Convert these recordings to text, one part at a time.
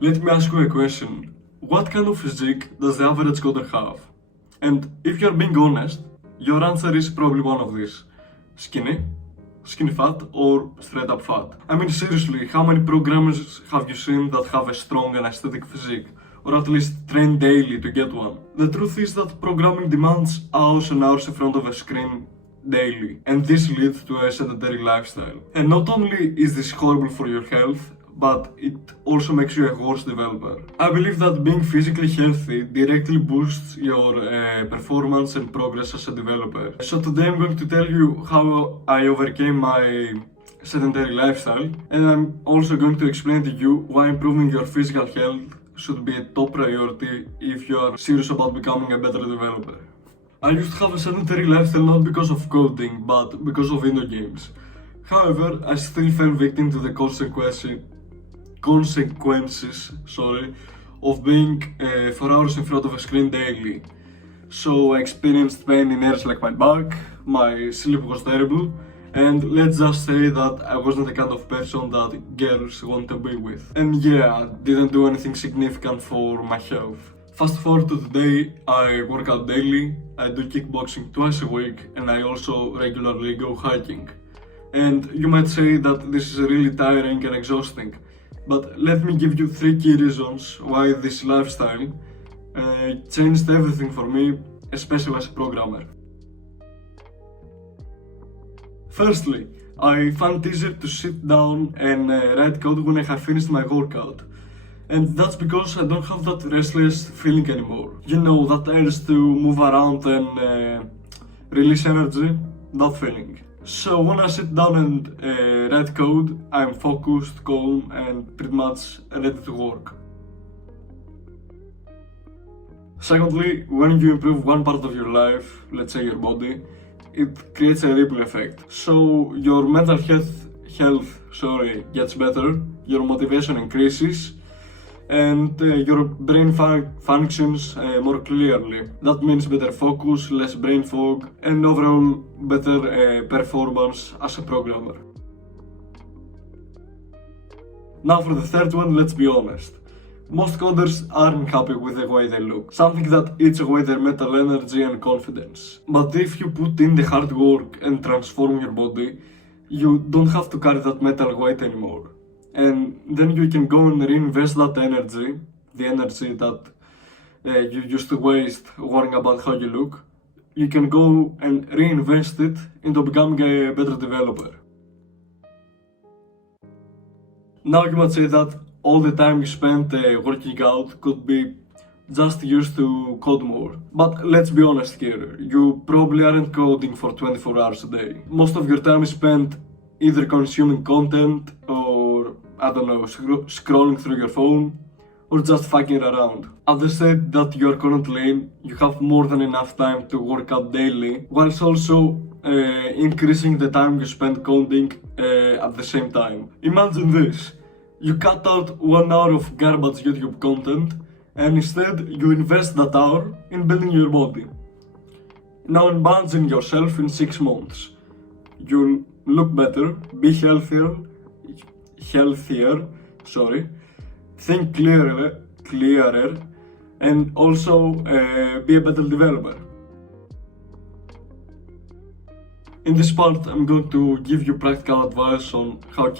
Let me ask you a question. What kind of physique does the average coder have? And if you're being honest, your answer is probably one of these. Skinny, skinny fat, or straight up fat. I mean seriously, how many programmers have you seen that have a strong and aesthetic physique? Or at least train daily to get one? The truth is that programming demands hours and hours in front of a screen daily, and this leads to a sedentary lifestyle. And not only is this horrible for your health, but it also makes you a worse developer. I believe that being physically healthy directly boosts your performance and progress as a developer. So today I'm going to tell you how I overcame my sedentary lifestyle, and I'm also going to explain to you why improving your physical health should be a top priority if you are serious about becoming a better developer. I used to have a sedentary lifestyle not because of coding, but because of video games. However, I still fell victim to the consequences of being 4 hours in front of a screen daily. So I experienced pain in areas like my back, my sleep was terrible, and let's just say that I wasn't the kind of person that girls want to be with. And yeah, I didn't do anything significant for my health. Fast forward to today, I work out daily, I do kickboxing twice a week, and I also regularly go hiking. And you might say that this is really tiring and exhausting, but let me give you 3 key reasons why this lifestyle changed everything for me, especially as a programmer. Firstly, I find it easier to sit down and write code when I have finished my workout. And that's because I don't have that restless feeling anymore. You know, that urge to move around and release energy, that feeling. So when I sit down and write code, I'm focused, calm, and pretty much ready to work. Secondly, when you improve one part of your life, let's say your body, it creates a ripple effect. So your mental health gets better, your motivation increases, and your brain functions more clearly. That means better focus, less brain fog, and overall better performance as a programmer. Now for the third one, let's be honest. Most coders aren't happy with the way they look, something that eats away their mental energy and confidence. But if you put in the hard work and transform your body, you don't have to carry that mental weight anymore. And then you can go and reinvest that energy, the energy that you used to waste worrying about how you look, you can go and reinvest it into becoming a better developer. Now you might say that all the time you spent working out could be just used to code more. But let's be honest here, you probably aren't coding for 24 hours a day. Most of your time is spent either consuming content or, I don't know, scrolling through your phone or just fucking around. At the state that you are currently in, you have more than enough time to work out daily, whilst also increasing the time you spend coding at the same time. Imagine this. You cut out 1 hour of garbage YouTube content and instead you invest that hour in building your body. Now imagine yourself in 6 months. You'll look better, be healthier, think clearer, and also be a better developer. In this part, I'm going to give you practical advice on how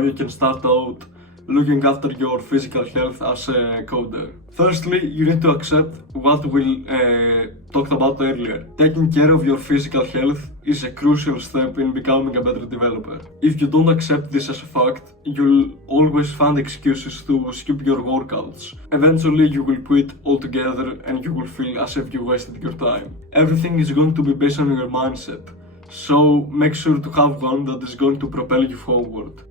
you can start out looking after your physical health as a coder. Firstly, you need to accept what we talked about earlier. Taking care of your physical health is a crucial step in becoming a better developer. If you don't accept this as a fact, you'll always find excuses to skip your workouts. Eventually, you will quit altogether and you will feel as if you wasted your time. Everything is going to be based on your mindset, so make sure to have one that is going to propel you forward.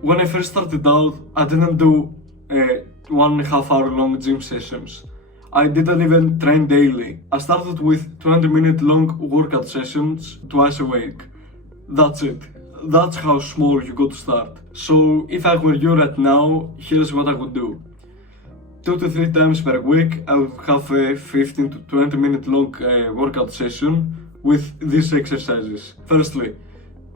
When I first started out, I didn't do 1.5 hour long gym sessions. I didn't even train daily. I started with 20-minute long workout sessions twice a week. That's it. That's how small you got to start. So if I were you right now, here's what I would do. 2 to 3 times per week, I would have a 15 to 20 minute long workout session with these exercises. Firstly,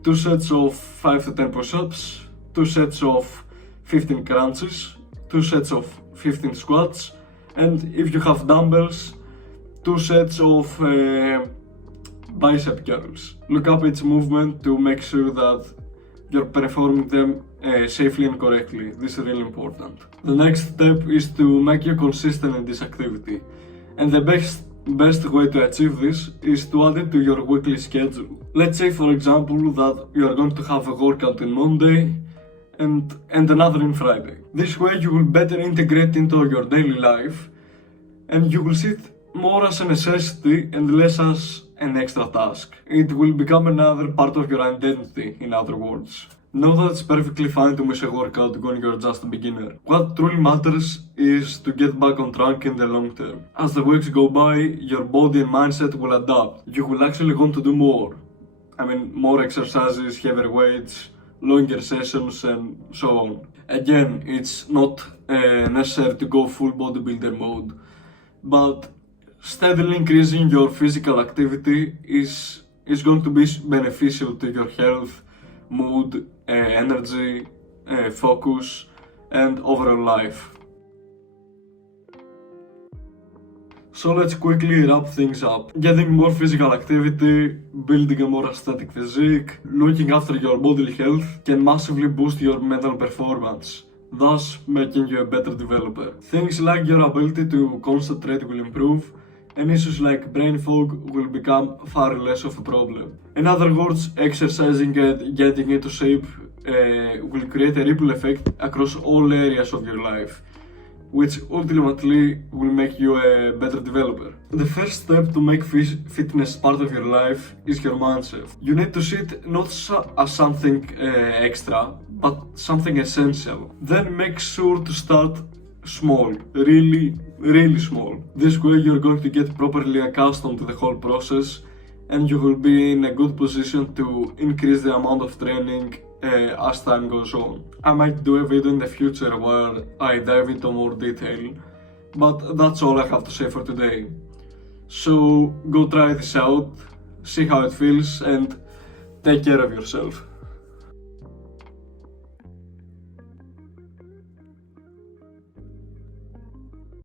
2 sets of 5 to 10 push-ups, 2 sets of 15 crunches, 2 sets of 15 squats, and if you have dumbbells, 2 sets of bicep curls. Look up each movement to make sure that you're performing them safely and correctly. This is really important. The next step is to make you consistent in this activity, and the best way to achieve this is to add it to your weekly schedule. Let's say, for example, that you are going to have a workout on Monday and another on Friday. This way you will better integrate into your daily life, and you will see it more as a necessity and less as an extra task. It will become another part of your identity, in other words. Know that it's perfectly fine to miss a workout when you're just a beginner. What truly matters is to get back on track in the long term. As the weeks go by, your body and mindset will adapt. You will actually want to do more. More exercises, heavier weights, longer sessions, and so on. Again, it's not necessary to go full bodybuilder mode, but steadily increasing your physical activity is going to be beneficial to your health, mood, energy, focus, and overall life. So let's quickly wrap things up. Getting more physical activity, building a more aesthetic physique, looking after your bodily health can massively boost your mental performance, thus making you a better developer. Things like your ability to concentrate will improve, and issues like brain fog will become far less of a problem. In other words, exercising and getting into shape will create a ripple effect across all areas of your life, which ultimately will make you a better developer. The first step to make fitness part of your life is your mindset. You need to see it not as something extra, but something essential. Then make sure to start small, really small. This way you're going to get properly accustomed to the whole process, and you will be in a good position to increase the amount of training as time goes on. I might do a video in the future where I dive into more detail, but that's all I have to say for today. So go try this out, see how it feels, and take care of yourself.